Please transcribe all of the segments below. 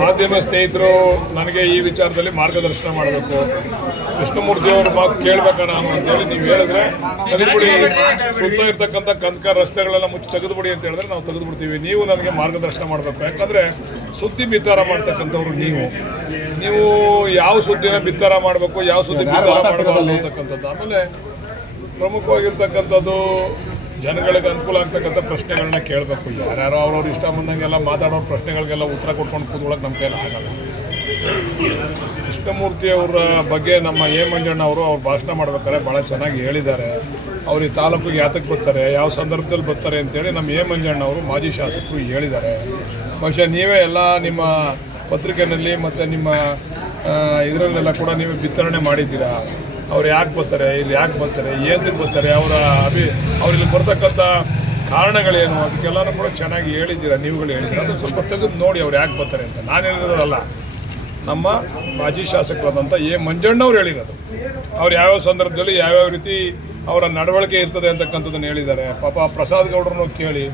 ಮಾಧ್ಯಮ ಸ್ನೇಹಿತರು ನನಗೆ ಈ ವಿಚಾರದಲ್ಲಿ ಮಾರ್ಗದರ್ಶನ ಮಾಡಬೇಕು. ಕೃಷ್ಣಮೂರ್ತಿಯವ್ರ ಮಾತು ಕೇಳಬೇಕಾ ನಾನು ಅಂತೇಳಿ ನೀವು ಹೇಳಿದ್ರೆ, ತೆಗೆದುಬಿಡಿ. ಸುತ್ತ ಇರ್ತಕ್ಕಂಥ ಕಂದಕ ರಸ್ತೆಗಳೆಲ್ಲ ಮುಚ್ಚಿ ತೆಗೆದುಬಿಡಿ ಅಂತ ಹೇಳಿದ್ರೆ ನಾವು ತೆಗೆದುಬಿಡ್ತೀವಿ. ನೀವು ನನಗೆ ಮಾರ್ಗದರ್ಶನ ಮಾಡಬೇಕು. ಯಾಕಂದರೆ ಸುದ್ದಿ ಬಿತ್ತಾರ ಮಾಡ್ತಕ್ಕಂಥವ್ರು ನೀವು. ನೀವು ಯಾವ ಸುದ್ದಿನ ಬಿತ್ತಾರ ಮಾಡಬೇಕು, ಯಾವ ಸುದ್ದಿ ಬಿತ್ತಾರ ಮಾಡಬೇಕು ಅಂತಕ್ಕಂಥದ್ದು. ಆಮೇಲೆ ಪ್ರಮುಖವಾಗಿರ್ತಕ್ಕಂಥದ್ದು ಜನಗಳಿಗೆ ಅನುಕೂಲ ಆಗ್ತಕ್ಕಂಥ ಪ್ರಶ್ನೆಗಳನ್ನ ಕೇಳಬೇಕು. ಯಾರ್ಯಾರೋ ಅವ್ರವ್ರ ಇಷ್ಟ ಬಂದಂಗೆಲ್ಲ ಮಾತಾಡೋ ಪ್ರಶ್ನೆಗಳಿಗೆಲ್ಲ ಉತ್ತರ ಕೊಟ್ಕೊಂಡು ಕೂತ್ಕೊಳ್ಳೋಕೆ ನಮ್ಮ ಕೈಯಲ್ಲಿ ಆಗಲ್ಲ. ಕೃಷ್ಣಮೂರ್ತಿ ಅವರ ಬಗ್ಗೆ ನಮ್ಮ ಎ. ಮಂಜಣ್ಣ ಅವರು ಅವ್ರು ಭಾಷಣ ಮಾಡ್ಬೇಕಾದ್ರೆ ಭಾಳ ಚೆನ್ನಾಗಿ ಹೇಳಿದ್ದಾರೆ. ಅವ್ರು ಈ ತಾಲೂಕಿಗೆ ಯಾತಕ್ಕೆ ಬರ್ತಾರೆ, ಯಾವ ಸಂದರ್ಭದಲ್ಲಿ ಬರ್ತಾರೆ ಅಂತೇಳಿ ನಮ್ಮ ಎ. ಮಂಜಣ್ಣ ಅವರು ಮಾಜಿ ಶಾಸಕರು ಹೇಳಿದ್ದಾರೆ. ಬಹುಶಃ ನೀವೇ ಎಲ್ಲ ನಿಮ್ಮ ಪತ್ರಿಕೆಯಲ್ಲಿ ಮತ್ತು ನಿಮ್ಮ ಇದರಲ್ಲೆಲ್ಲ ಕೂಡ ನೀವು ಬಿತ್ತರಣೆ ಮಾಡಿದ್ದೀರಾ? ಅವ್ರು ಯಾಕೆ ಬರ್ತಾರೆ, ಇಲ್ಲಿ ಯಾಕೆ ಬರ್ತಾರೆ ಏನಕ್ಕೆ ಬರ್ತಾರೆ, ಅವರ ಅಭಿ ಅವ್ರು ಇಲ್ಲಿ ಬರ್ತಕ್ಕಂಥ ಕಾರಣಗಳೇನು, ಅದಕ್ಕೆಲ್ಲನೂ ಕೂಡ ಚೆನ್ನಾಗಿ ಹೇಳಿದ್ದೀರ, ನೀವುಗಳು ಹೇಳಿದ್ದೀರಾ ಅದು ಸ್ವಲ್ಪ ತೆಗೆದು ನೋಡಿ ಅವ್ರು ಯಾಕೆ ಬರ್ತಾರೆ ಅಂತ. ನಾನು ಹೇಳಿರೋದಲ್ಲ, ನಮ್ಮ ಮಾಜಿ ಶಾಸಕರಾದಂಥ ಎ ಮಂಜಣ್ಣವ್ರು ಹೇಳಿರೋದು. ಅವ್ರು ಯಾವ್ಯಾವ ಸಂದರ್ಭದಲ್ಲಿ ಯಾವ್ಯಾವ ರೀತಿ ಅವರ ನಡವಳಿಕೆ ಇರ್ತದೆ ಅಂತಕ್ಕಂಥದ್ದನ್ನು ಹೇಳಿದ್ದಾರೆ. ಪಾಪ ಪ್ರಸಾದ್ ಗೌಡ್ರನ್ನು ಕೇಳಿ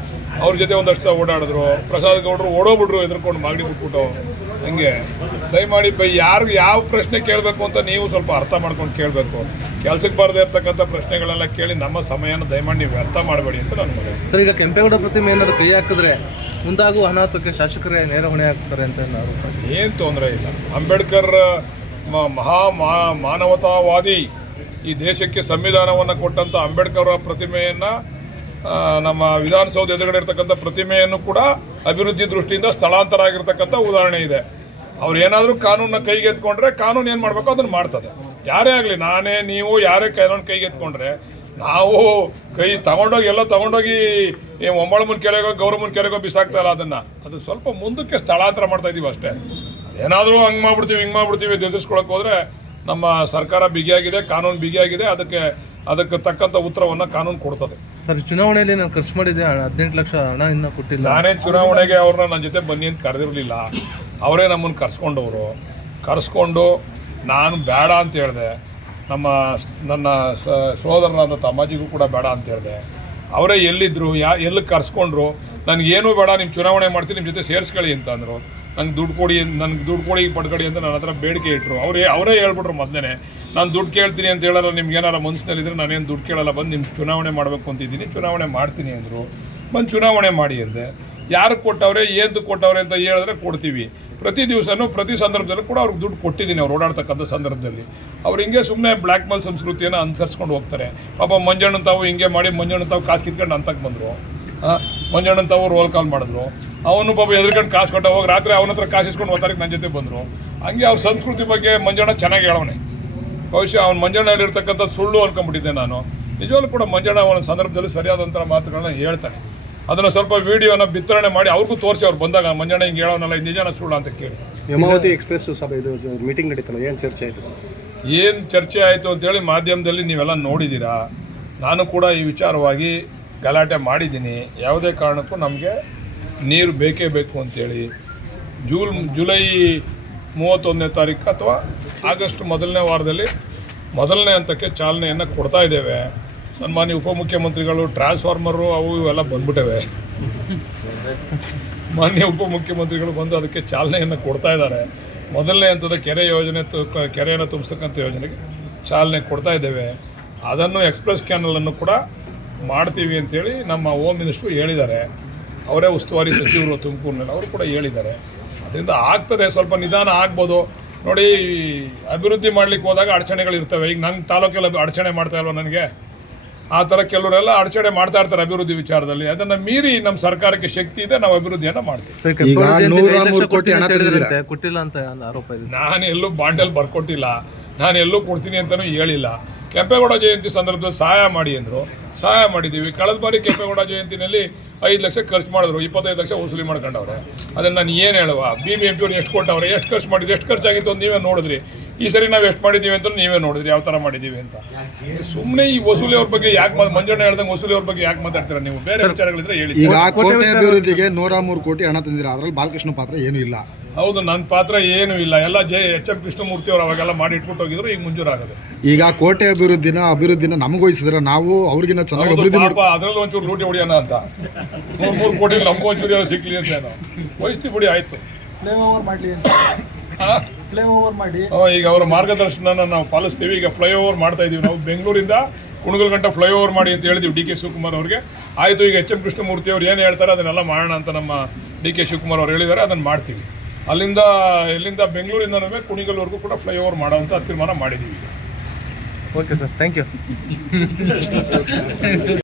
ಅವ್ರ ಜೊತೆ ಒಂದಷ್ಟು ಸಹ ಓಡಾಡಿದ್ರು. ಪ್ರಸಾದ್ ಗೌಡ್ರು ಓಡೋಬಿಟ್ರು ಎದುರ್ಕೊಂಡು ಮಾಗಡಿ ಬಿಟ್ಬಿಟ್ಟು. ಹಂಗೆ. ದಯಮಾಡಿ ಬೈ ಯಾರು ಯಾವ ಪ್ರಶ್ನೆ ಕೇಳಬೇಕು ಅಂತ ನೀವು ಸ್ವಲ್ಪ ಅರ್ಥ ಮಾಡ್ಕೊಂಡು ಕೇಳಬೇಕು. ಕೆಲಸಕ್ಕೆ ಬರದೇ ಇರ್ತಕ್ಕಂಥ ಪ್ರಶ್ನೆಗಳೆಲ್ಲ ಕೇಳಿ ನಮ್ಮ ಸಮಯನ ದಯಮಾಡಿ ನೀವು ವ್ಯರ್ಥ ಮಾಡಬೇಡಿ ಅಂತ ನಾನು ಮನೆ ಸರ್ ಈಗ ಕೆಂಪೇಗೌಡ ಪ್ರತಿಮೆ ಏನಾದ್ರು ಕೈ ಹಾಕಿದ್ರೆ ಮುಂದಾಗುವ ಅನಾಥಕ್ಕೆ ಶಾಸಕರೇ ನೇರ ಹೊಣೆ ಹಾಕ್ತಾರೆ ಅಂತ ನಾವು ಏನು ತೊಂದರೆ ಇಲ್ಲ. ಅಂಬೇಡ್ಕರ್ ಮ- ಮಹಾ ಮಾನವತಾವಾದಿ ಈ ದೇಶಕ್ಕೆ ಸಂವಿಧಾನವನ್ನು ಕೊಟ್ಟಂಥ ಅಂಬೇಡ್ಕರ್ ಅವರ ಪ್ರತಿಮೆಯನ್ನು ನಮ್ಮ ವಿಧಾನಸೌಧ ಎದುರುಗಡೆ ಇರತಕ್ಕಂಥ ಪ್ರತಿಮೆಯನ್ನು ಕೂಡ ಅಭಿವೃದ್ಧಿ ದೃಷ್ಟಿಯಿಂದ ಸ್ಥಳಾಂತರ ಆಗಿರ್ತಕ್ಕಂಥ ಉದಾಹರಣೆ ಇದೆ. ಅವ್ರು ಏನಾದರೂ ಕಾನೂನನ್ನ ಕೈಗೆತ್ಕೊಂಡ್ರೆ ಕಾನೂನು ಏನು ಮಾಡಬೇಕು? ಅದನ್ನು ಮಾಡ್ತದೆ. ಯಾರೇ ಆಗಲಿ, ನಾನೇ, ನೀವು, ಯಾರೇ ಕಾನೂನು ಕೈಗೆತ್ಕೊಂಡ್ರೆ ನಾವು ಕೈ ತಗೊಂಡೋಗಿ, ಎಲ್ಲ ತಗೊಂಡೋಗಿ ಒಂಬಳ ಒಂಬಳಮುನ್ ಕೆರೆಗೋ ಗೌರವನ ಕೆರೆಗೋ ಬಿಸಾಕ್ತಾ ಇಲ್ಲ ಅದನ್ನು. ಅದು ಸ್ವಲ್ಪ ಮುಂದಕ್ಕೆ ಸ್ಥಳಾಂತರ ಮಾಡ್ತಾ ಇದ್ದೀವಿ ಅಷ್ಟೇ. ಏನಾದರೂ ಹಂಗೆ ಮಾಡ್ಬಿಡ್ತೀವಿ, ಹಿಂಗೆ ಮಾಡ್ಬಿಡ್ತೀವಿ ಎದುರಿಸ್ಕೊಳಕ್ಕೆ ಹೋದರೆ ನಮ್ಮ ಸರ್ಕಾರ ಬಿಗಿಯಾಗಿದೆ ಕಾನೂನು ಬಿಗಿಯಾಗಿದೆ ಅದಕ್ಕೆ ಅದಕ್ಕೆ ತಕ್ಕಂಥ ಉತ್ತರವನ್ನು ಕಾನೂನು ಕೊಡ್ತದೆ. ಸರ್ ಚುನಾವಣೆಯಲ್ಲಿ ನಾನು ಖರ್ಚು ಮಾಡಿದ್ದೆ ಹದಿನೆಂಟು ಲಕ್ಷ ಹಣ ಇನ್ನೂ ಕೊಟ್ಟಿಲ್ಲ. ನಾನೇ ಚುನಾವಣೆಗೆ ಅವ್ರನ್ನ ನನ್ನ ಜೊತೆ ಬನ್ನಿ ಅಂತ ಕರೆದಿರಲಿಲ್ಲ. ಅವರೇ ನಮ್ಮನ್ನು ಕರ್ಸ್ಕೊಂಡವರು. ಕರೆಸ್ಕೊಂಡು ನಾನು ಬೇಡ ಅಂತ ಹೇಳಿದೆ. ನಮ್ಮ ನನ್ನ ಸಹೋದರನಾದ ತಮ್ಮಾಜಿಗೂ ಕೂಡ ಬೇಡ ಅಂತ ಹೇಳಿದೆ. ಅವರೇ ಎಲ್ಲಿದ್ದರು ಯಾ, ಎಲ್ಲಿ ಕರ್ಸ್ಕೊಂಡ್ರು ನನಗೇನು ಬೇಡ ನಿಮ್ಮ ಚುನಾವಣೆ ಮಾಡ್ತೀನಿ ನಿಮ್ಮ ಜೊತೆ ಸೇರಿಸ್ಕೊಳ್ಳಿ ಅಂತ ಅಂದರು. ನಂಗೆ ದುಡ್ಡು ಕೊಡಿ ನನಗೆ ದುಡ್ಡು ಕೊಡಿ ಪಡ್ಕೊಡಿ ಅಂತ ನನ್ನ ಹತ್ರ ಬೇಡಿಕೆ ಇಟ್ಟರು ಅವರೇ ಅವರೇ ಹೇಳ್ಬಿಟ್ರು ಮೊದಲೇ ನಾನು ದುಡ್ಡು ಕೇಳ್ತೀನಿ ಅಂತ ಹೇಳಲ್ಲ, ನಿಮ್ಗೆ ಏನಾರ ಮನಸ್ಸಿನಲ್ಲಿದ್ದರೆ ನಾನೇನು ದುಡ್ಡು ಕೇಳಲ್ಲ, ಬಂದು ನಿಮ್ಮ ಚುನಾವಣೆ ಮಾಡಬೇಕು ಅಂತಿದ್ದೀನಿ, ಚುನಾವಣೆ ಮಾಡ್ತೀನಿ ಅಂದರು. ಬಂದು ಚುನಾವಣೆ ಮಾಡಿ ಅಂದೆ. ಯಾರು ಕೊಟ್ಟವ್ರೆ ಏನು ಕೊಟ್ಟವ್ರೆ ಅಂತ ಹೇಳಿದ್ರೆ ಕೊಡ್ತೀವಿ. ಪ್ರತಿ ದಿವಸನೂ ಪ್ರತಿ ಸಂದರ್ಭದಲ್ಲೂ ಕೂಡ ಅವ್ರಿಗೆ ದುಡ್ಡು ಕೊಟ್ಟಿದ್ದೀನಿ ಅವ್ರು ಓಡಾಡ್ತಕ್ಕಂಥ ಸಂದರ್ಭದಲ್ಲಿ. ಅವ್ರು ಹಿಂಗೆ ಸುಮ್ಮನೆ ಬ್ಲ್ಯಾಕ್ ಮೇಲ್ ಸಂಸ್ಕೃತಿಯನ್ನು ಅನುಸರಿಸ್ಕೊಂಡು ಹೋಗ್ತಾರೆ. ಪಾಪ ಮಂಜಣ್ಣ ತಾವು ಹಿಂಗೆ ಮಾಡಿ ಮಂಜಣ್ಣ ತಾವು ಕಾಸು ಕಿತ್ಕೊಂಡು ಅಂತಕ್ಕೆ ಬಂದರು. ಮಂಜಣ್ಣ ತಾವು ರೋಲ್ ಕಾಲ್ ಮಾಡಿದ್ರು. ಅವನು ಪಾಪ ಎದುರ್ಕೊಂಡು ಕಾಸು ಕೊಟ್ಟ ಹೋಗಿ ರಾತ್ರಿ ಅವನ ಹತ್ರ ಕಾಸು ಇಸ್ಕೊಂಡು ನನ್ನ ಜೊತೆ ಬಂದರು. ಹಂಗೆ ಅವ್ರ ಸಂಸ್ಕೃತಿ ಬಗ್ಗೆ ಮಂಜಣ್ಣ ಚೆನ್ನಾಗಿ ಹೇಳವನೆ. ಬಹುಶಃ ಅವ್ನು ಮಂಜಣ್ಣಲ್ಲಿರ್ತಕ್ಕಂಥ ಸುಳ್ಳು ಅನ್ಕೊಂಡ್ಬಿಟ್ಟಿದ್ದೆ ನಾನು. ನಿಜವಾಗ್ಲೂ ಕೂಡ ಮಂಜಣ್ಣ ಅವನ ಸಂದರ್ಭದಲ್ಲಿ ಸರಿಯಾದಂಥ ಮಾತುಗಳನ್ನ ಹೇಳ್ತಾನೆ. ಅದನ್ನು ಸ್ವಲ್ಪ ವಿಡಿಯೋನ ಬಿತ್ತರಣೆ ಮಾಡಿ ಅವ್ರಿಗೂ ತೋರಿಸಿ ಅವ್ರು ಬಂದಾಗ ಮಂಜಣ್ಣ ಹಿಂಗೆ ಹೇಳೋನಲ್ಲ ಇದು ಜನ ಸುಳ್ಳು ಅಂತ ಕೇಳಿ. ಹೇಮಾವತಿ ಎಕ್ಸ್ಪ್ರೆಸ್ ಸಭೆ ಇದು ಮೀಟಿಂಗ್ ನಡೀತಲ್ಲ ಏನು ಚರ್ಚೆ ಆಯಿತು ಸರ್? ಏನು ಚರ್ಚೆ ಆಯಿತು ಅಂತೇಳಿ ಮಾಧ್ಯಮದಲ್ಲಿ ನೀವೆಲ್ಲ ನೋಡಿದ್ದೀರಾ ನಾನು ಕೂಡ ಈ ವಿಚಾರವಾಗಿ ಗಲಾಟೆ ಮಾಡಿದ್ದೀನಿ. ಯಾವುದೇ ಕಾರಣಕ್ಕೂ ನಮಗೆ ನೀರು ಬೇಕೇ ಬೇಕು ಅಂತೇಳಿ. ಜೂಲ್ ಜುಲೈ ಮೂವತ್ತೊಂದನೇ ತಾರೀಕು ಅಥವಾ ಆಗಸ್ಟ್ ಮೊದಲನೇ ವಾರದಲ್ಲಿ ಮೊದಲನೇ ಹಂತಕ್ಕೆ ಚಾಲನೆಯನ್ನು ಕೊಡ್ತಾ ಇದ್ದೇವೆ. ಸನ್ಮಾನ್ಯ ಉಪಮುಖ್ಯಮಂತ್ರಿಗಳು ಟ್ರಾನ್ಸ್ಫಾರ್ಮರು ಅವು ಇವೆಲ್ಲ ಬಂದ್ಬಿಟ್ಟವೆ. ಮಾನ್ಯ ಉಪಮುಖ್ಯಮಂತ್ರಿಗಳು ಬಂದು ಅದಕ್ಕೆ ಚಾಲನೆಯನ್ನು ಕೊಡ್ತಾ ಇದ್ದಾರೆ. ಮೊದಲನೇ ಹಂತದ ಕೆರೆ ಯೋಜನೆ ತು ಕೆರೆಯನ್ನು ತುಂಬಿಸ್ತಕ್ಕಂಥ ಯೋಜನೆಗೆ ಚಾಲನೆ ಕೊಡ್ತಾ ಇದ್ದೇವೆ. ಅದನ್ನು ಎಕ್ಸ್ಪ್ರೆಸ್ ಕ್ಯಾನಲನ್ನು ಕೂಡ ಮಾಡ್ತೀವಿ ಅಂತೇಳಿ ನಮ್ಮ ಹೋಮ್ ಮಿನಿಸ್ಟ್ರು ಹೇಳಿದ್ದಾರೆ. ಅವರೇ ಉಸ್ತುವಾರಿ ಸಚಿವರು ತುಮಕೂರಿನಲ್ಲಿ ಅವರು ಕೂಡ ಹೇಳಿದ್ದಾರೆ. ಅದರಿಂದ ಆಗ್ತದೆ, ಸ್ವಲ್ಪ ನಿಧಾನ ಆಗ್ಬೋದು. ನೋಡಿ, ಅಭಿವೃದ್ಧಿ ಮಾಡ್ಲಿಕ್ಕೆ ಹೋದಾಗ ಅಡಚಣೆಗಳು ಇರ್ತವೆ ಈಗ ನನ್ನ ತಾಲೂಕಲ್ಲಿ ಅಡಚಣೆ ಮಾಡ್ತಾ ಇಲ್ವ ನನಗೆ? ಆ ಥರ ಕೆಲವರೆಲ್ಲ ಅಡಚಣೆ ಮಾಡ್ತಾ ಇರ್ತಾರೆ ಅಭಿವೃದ್ಧಿ ವಿಚಾರದಲ್ಲಿ. ಅದನ್ನು ಮೀರಿ ನಮ್ಮ ಸರ್ಕಾರಕ್ಕೆ ಶಕ್ತಿ ಇದೆ ನಾವು ಅಭಿವೃದ್ಧಿಯನ್ನು ಮಾಡ್ತೀವಿ. ನಾನು ಎಲ್ಲೂ ಬಾಂಡಲ್ ಬರ್ಕೊಟ್ಟಿಲ್ಲ. ನಾನು ಎಲ್ಲೂ ಕೊಡ್ತೀನಿ ಅಂತಲೂ ಹೇಳಿಲ್ಲ. ಕೆಂಪೇಗೌಡ ಜಯಂತಿ ಸಂದರ್ಭದಲ್ಲಿ ಸಹಾಯ ಮಾಡಿ ಅಂದರು. ಸಹಾಯ ಮಾಡಿದ್ದೀವಿ ಕಳೆದ ಬಾರಿ ಕೆಂಪೇಗೌಡ ಜಯಂತಿನಲ್ಲಿ ಐದು ಲಕ್ಷ ಖರ್ಚು ಮಾಡಿದ್ರು. ಇಪ್ಪತ್ತೈದು ಲಕ್ಷ ವಸೂಲಿ ಮಾಡ್ಕೊಂಡವ್ರೆ. ಅದನ್ನು ನಾನು ಏನು ಹೇಳುವ? ಬಿ ಬಿ ಎಂ ಪಿ ಎಷ್ಟು ಕೊಟ್ಟವ್ರೆ? ಎಷ್ಟು ಖರ್ಚು ಮಾಡಿದ್ರು? ಎಷ್ಟು ಖರ್ಚಾಗಿತ್ತು ಅಂತ ನೀವೇ ನೋಡಿದ್ರಿ. ಈ ಸರಿ ನಾವು ಎಷ್ಟು ಮಾಡಿದ್ದೀವಿ ಅಂತ ನೀವೇ ನೋಡಿದ್ರಿ ಯಾವ ಥರ ಮಾಡಿದ್ದೀವಿ ಅಂತ. ಸುಮ್ಮನೆ ಈ ವಸೂಲಿ ಅವ್ರ ಬಗ್ಗೆ ಯಾಕೆ ಮಾತು ಮಂಜಣ್ಣ ಹೇಳ್ದಂಗೆ ವಸೂಲಿ ಅವ್ರ ಬಗ್ಗೆ ಯಾಕೆ ಮಾತಾಡ್ತೀರಾ ನೀವು? ಬೇರೆ ವಿಚಾರಗಳಿದ್ರೆ ಹೇಳಿ. ಈಗ ಕೋಟೆ ಅಭಿವೃದ್ಧಿಗೆ ನೂರ ಮೂರು ಕೋಟಿ ಹಣ ತಂದಿರ ಅದರಲ್ಲಿ ಬಾಲಕೃಷ್ಣ ಪಾತ್ರ ಏನೂ ಇಲ್ಲ. ಹೌದು ನನ್ನ ಪಾತ್ರ ಏನೂ ಇಲ್ಲ. ಎಲ್ಲ ಜೆ ಎಚ್ ಎಂ ಕೃಷ್ಣಮೂರ್ತಿ ಅವರು ಅವಾಗೆಲ್ಲ ಮಾಡಿ ಇಟ್ಬಿಟ್ಟು ಹೋಗಿದ್ರು ಈಗ ಮುಂಜೂರಾಗದು. ಈಗ ಕೋಟೆ ಅಭಿವೃದ್ಧಿನ ಅಭಿವೃದ್ಧಿನ ನಮಗೋಯಿಸಿದ್ರೆ ವಹಿಸಿದ್ರೆ ನಾವು ಅವ್ರಿಗಿನ್ನ ಚೆನ್ನಾಗಿ ಅಭಿವೃದ್ಧಿ ಪಾಪ ಅದ್ರಲ್ಲಿ ಒಂಚೂರು ಲೂಟಿ ಹೊಡಿಯೋಣ ಅಂತ. ಮೂರು ಮೂರು ಕೋಟಿ ನಮ್ಗೆ ಒಂಚೂರು ಏನೋ ಸಿಕ್ಲಿ ಅಂತ ಏನೋ. ವಹಿಸ್ತಿ ಬಿಡಿ ಆಯ್ತು. ಮಾಡಲಿ ಅಂತ. ಫ್ಲೇಮ್ ಓವರ್ ಮಾಡಿ ಈಗ ಅವರ ಮಾರ್ಗದರ್ಶನನ ನಾವು ಪಾಲಿಸ್ತೀವಿ. ಈಗ ಫ್ಲೈಓವರ್ ಮಾಡ್ತಾ ಇದೀವಿ ನಾವು. ಬೆಂಗಳೂರಿಂದ ಕುಣಗಲ್ ಗಂಟ ಫ್ಲೈಓವರ್ ಮಾಡಿ ಅಂತ ಹೇಳಿದ್ವಿ ಡಿ ಕೆ ಶಿವಕುಮಾರ್ ಅವ್ರಿಗೆ. ಆಯಿತು ಈಗ ಎಚ್ ಎಂ ಕೃಷ್ಣಮೂರ್ತಿ ಅವ್ರು ಏನು ಹೇಳ್ತಾರೆ ಅದನ್ನೆಲ್ಲ ಮಾಡೋಣ ಅಂತ ನಮ್ಮ ಡಿ ಕೆ ಶಿವಕುಮಾರ್ ಅವ್ರು ಹೇಳಿದ್ದಾರೆ. ಅದನ್ನು ಮಾಡ್ತೀವಿ. ಅಲ್ಲಿಂದ ಇಲ್ಲಿಂದ ಬೆಂಗಳೂರಿಂದನೂ ಕುಣಿಗಲ್ವರೆಗೂ ಕೂಡ ಫ್ಲೈ ಫ್ಲೈಓವರ್ ಅಂತ ತೀರ್ಮಾನ ಮಾಡಿದ್ದೀವಿ ಓಕೆ ಸರ್ ಥ್ಯಾಂಕ್ ಯು